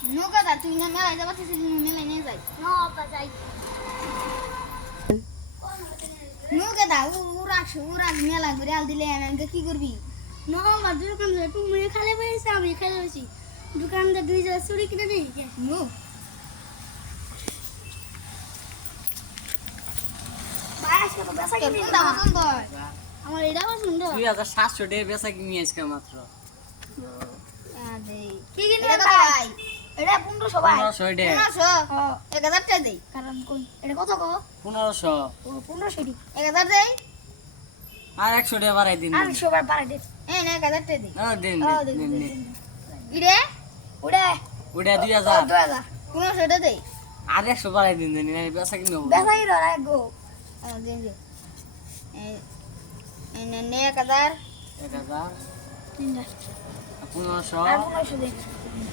নৌকা দা তুই না মেলায় যাবা তুই মেলায় নিয়ে যাই না আপা যাই নৌকা দা উড়া মেলা ঘুরে আল দিলে আমাকে কি করবি না আমার দোকান থেকে তুমি খালি পেয়েছে আমি খালি পেয়েছি দোকানদার 2000 চুরি কিনে দিই নু ভাই আজকে তো বেচা কিনে কোনটা পছন্দ আমার এটা পছন্দ 2700 টাকা বেচা কিনি আজকে মাত্র আরে কি কিনে এটা ভাই ভাই এটা 1500 ভাই 1500 টাকা 1500 1000 টাকা দেই কারণ কোন এটা কত গো 1500 ও 1500 দি 1000 দেই আর 100 টাকা বাড়াই দিন আর 100 বার বাড়াই দে এই না 1000 টাকা দেই দিন দিন ইরে ওরে ওটা 2000 2000 1500 টাকা দেই আর 100 বাড়াই দিন বেচা কিনি হবে বেচা কিনে রে গো দেন দে এই নে 1000 1000 তিনটা 1500 আর 1500 দে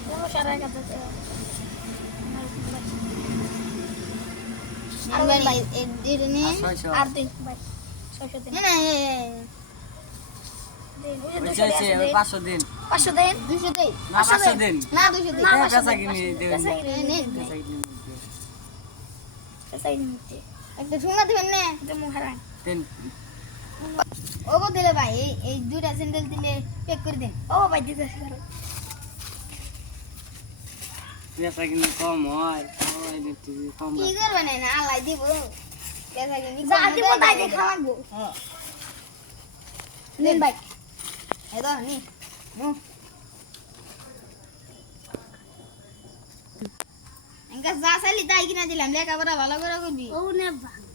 1500 আর 1000 আর ভাই এই নে 600 আর দে ভাই 600 দে না না ওই 500 দিন 500 দেন 200 দেই না 500 দিন না 200 দেই না, বেচা কিনি দেবেন বেচা কিনে নে বেচা কিনি বেচা কিনে একটা ঠুঙ্গা দিবেন না দেমু হারান দিন ও গো দিলে ভাই এই দুইটা স্যান্ডেল দিলে পেক করে দেন ও ভাই দিতেছি বেচা কিনি কম হয় ওই দিতে কম কি করবে না আলাই দিব পেশা কিনি যা দিব তাই দেখা লাগবো হ্যাঁ নেন ভাই এই তো নি এঙ্কা যা চাইলি তাই কিনা দিলাম লেখাপড়া ভালো করে করবি ও নেবা